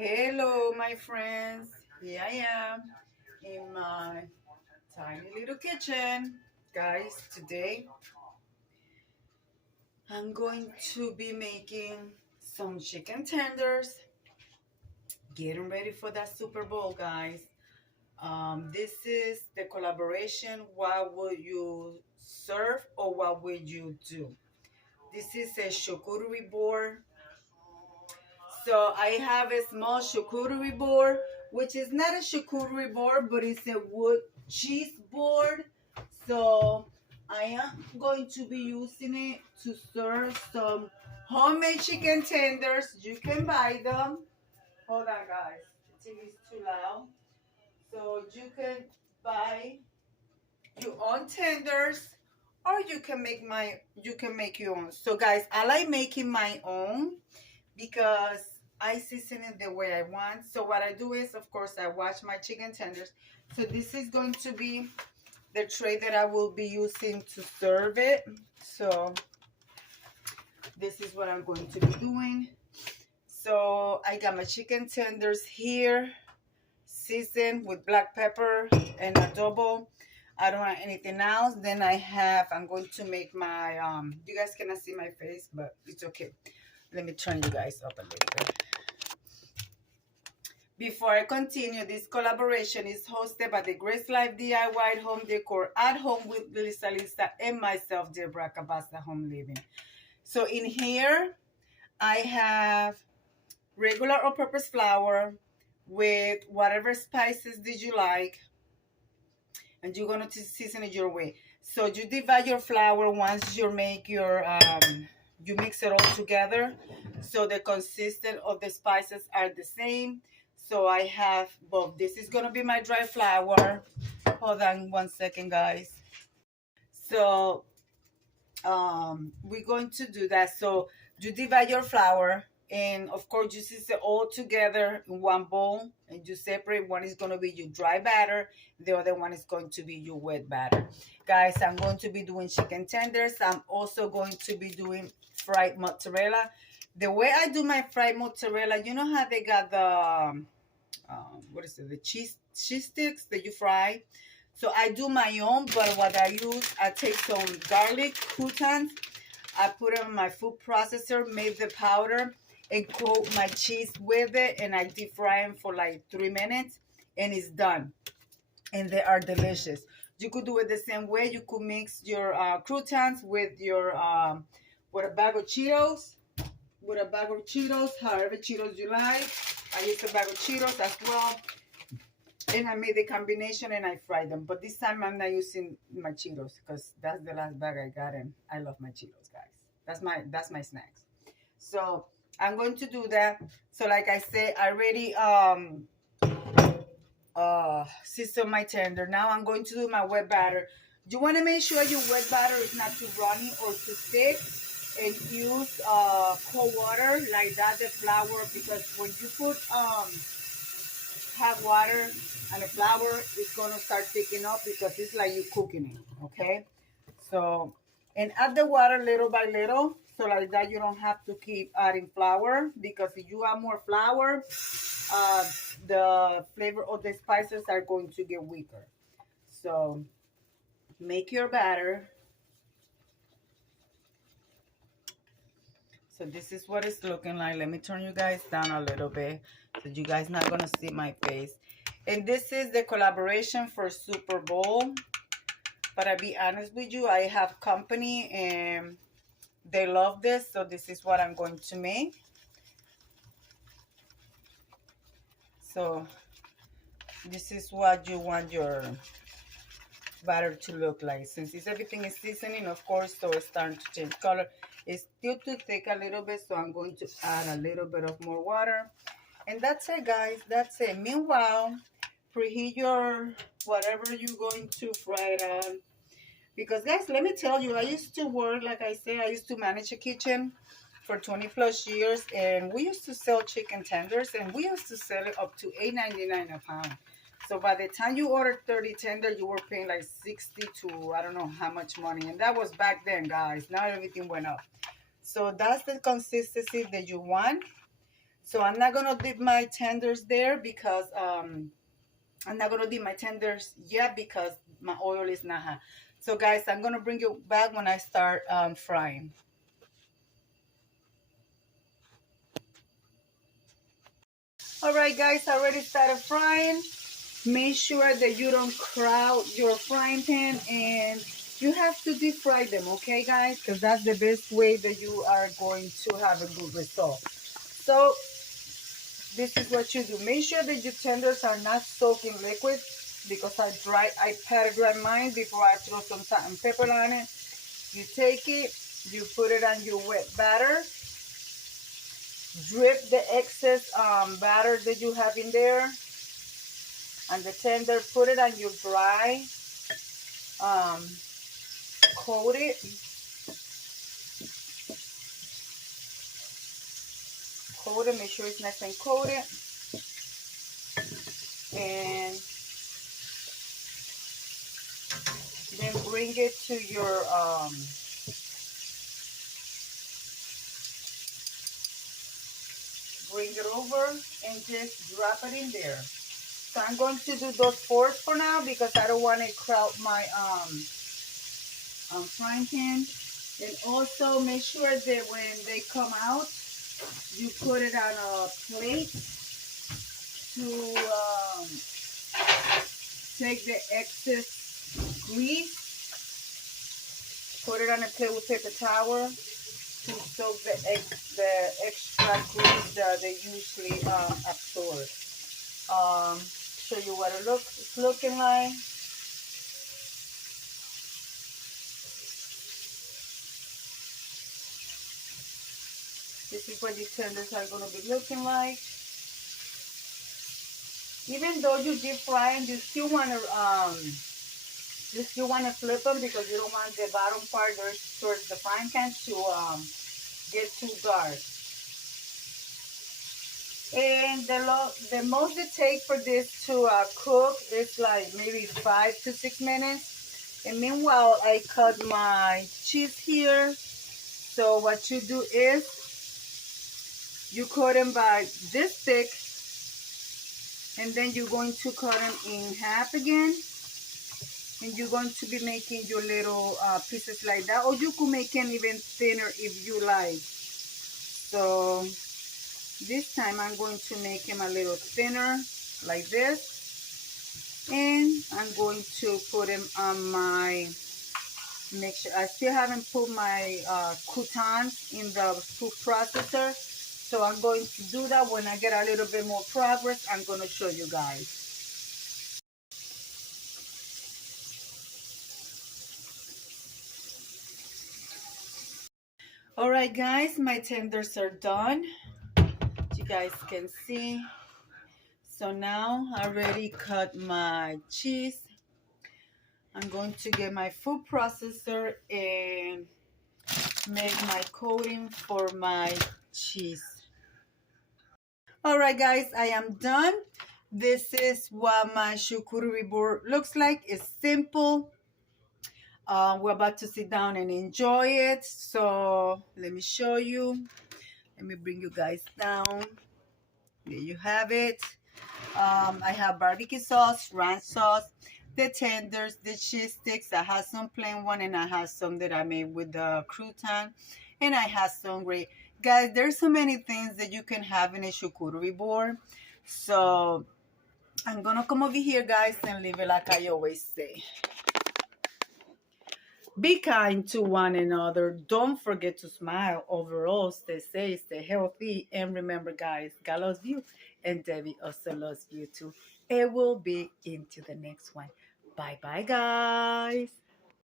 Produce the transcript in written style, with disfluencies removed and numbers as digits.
Hello, my friends. Here I am in my tiny little kitchen. Guys, today I'm going to be making some chicken tenders. Getting ready for that Super Bowl, guys. This is the collaboration. What would you serve or what would you do? This is a charcuterie board. So I have a small charcuterie board, which is not a charcuterie board, but it's a wood cheese board. So I am going to be using it to serve some homemade chicken tenders. You can buy them. Hold on, guys. The TV is too loud. So you can buy your own tenders, or you can make your own. So guys, I like making my own because I season it the way I want. So what I do is, of course, I wash my chicken tenders. So this is going to be the tray that I will be using to serve it. So this is what I'm going to be doing. So I got my chicken tenders here, seasoned with black pepper and adobo. I don't want anything else. Then I'm going to make my, you guys cannot see my face, but it's okay. Let me turn you guys up a little bit. Before I continue, this collaboration is hosted by the Grace Life DIY Home Decor at Home with Lisa and myself, Deborah, Cabassa Home Living. So in here, I have regular all-purpose flour with whatever spices did you like, and you're going to season it your way. So you divide your flour once you make your you mix it all together, so the consistency of the spices are the same. So I have both. This is going to be my dry flour. Hold on one second, guys. So we're going to do that. So you divide your flour, and of course you season it all together in one bowl, and you separate. One is going to be your dry batter, the other one is going to be your wet batter. Guys, I'm going to be doing chicken tenders. I'm also going to be doing fried mozzarella. The way I do my fried mozzarella, you know how they got the what is it, the cheese sticks that you fry. So I do my own, but what I use, I take some garlic croutons, I put them in my food processor, make the powder, and coat my cheese with it, and I deep fry them for like 3 minutes, and it's done. And they are delicious. You could do it the same way. You could mix your croutons with your with a bag of Cheetos, however Cheetos you like. I use a bag of Cheetos as well. And I made the combination and I fried them. But this time I'm not using my Cheetos because that's the last bag I got, and I love my Cheetos, guys. That's my snacks. So I'm going to do that. So like I said, I already season my tender. Now I'm going to do my wet batter. You want to make sure your wet batter is not too runny or too thick, and use cold water like that, the flour, because when you put hot water and the flour, is going to start thickening up because it's like you cooking it. Okay, so, and add the water little by little, so like that you don't have to keep adding flour, because if you add more flour, the flavor of the spices are going to get weaker. So make your batter. So this is what it's looking like. Let me turn you guys down a little bit so you guys not gonna see my face. And this is the collaboration for Super Bowl. But I'll be honest with you, I have company and they love this, so this is what I'm going to make. So this is what you want your batter to look like. Since everything is seasoning, of course, so it's starting to change color. It's still too thick a little bit, so I'm going to add a little bit of more water. And that's it, guys. That's it. Meanwhile, preheat your whatever you're going to fry it on. Because, guys, let me tell you, I used to work, like I say, I used to manage a kitchen for 20 plus years, and we used to sell chicken tenders, and we used to sell it up to $8.99 a pound. So by the time you ordered 30 tender, you were paying like 60 to I don't know how much money. And that was back then, guys. Now everything went up. So that's the consistency that you want. So I'm not gonna dip my tenders there because I'm not gonna dip my tenders yet because my oil is not hot. So guys, I'm gonna bring you back when I start frying. All right, guys, I already started frying. Make sure that you don't crowd your frying pan, and you have to deep fry them, okay, guys? Because that's the best way that you are going to have a good result. So this is what you do. Make sure that your tenders are not soaked in liquid, because I pat dry mine before I throw some salt and pepper on it. You take it, you put it on your wet batter, drip the excess batter that you have in there on the tender, put it on your dry, coat it, make sure it's nice and coated, and then bring it to your bring it over and just drop it in there. So I'm going to do those fours for now because I don't want to crowd my frying pan. And also make sure that when they come out, you put it on a plate to take the excess grease. Put it on a plate with paper towel to soak the extra grease that they usually absorb. Show you what it's looking like. This is what the tenders are going to be looking like. Even though you deep fry them, you still want to flip them because you don't want the bottom part towards the frying pan to get too dark. And the most it takes for this to cook is like maybe 5 to 6 minutes. And meanwhile, I cut my cheese here. So what you do is you cut them by this thick, and then you're going to cut them in half again. And you're going to be making your little pieces like that, or you could make them even thinner if you like. So this time I'm going to make them a little thinner like this, and I'm going to put them on my mixture. I still haven't put my croutons in the food processor, so I'm going to do that when I get a little bit more progress. I'm going to show you guys. All right, guys, my tenders are done. You guys can see. So now I already cut my cheese. I'm going to get my food processor and make my coating for my cheese. All right, guys, I am done. This is what my charcuterie board looks like. It's simple. We're about to sit down and enjoy it. So let me show you. Let me bring you guys down. There you have it. I have barbecue sauce, ranch sauce, the tenders, the cheese sticks. I have some plain one, and I have some that I made with the crouton, and I have some great. Guys, there's so many things that you can have in a charcuterie board. So I'm gonna come over here, guys, and leave it like I always say. Be kind to one another. Don't forget to smile. Overall, stay safe, stay healthy. And remember, guys, God loves you. And Debbie also loves you too. And we'll be into the next one. Bye-bye, guys.